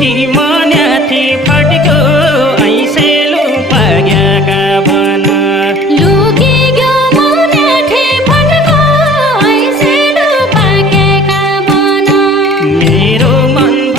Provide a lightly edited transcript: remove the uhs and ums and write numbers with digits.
थी मान्या थी फटको ऐसेलु पाग्याका भन लुकी गयो मान्या थी फटको ऐसेलु पाग्याका भन मेरो मन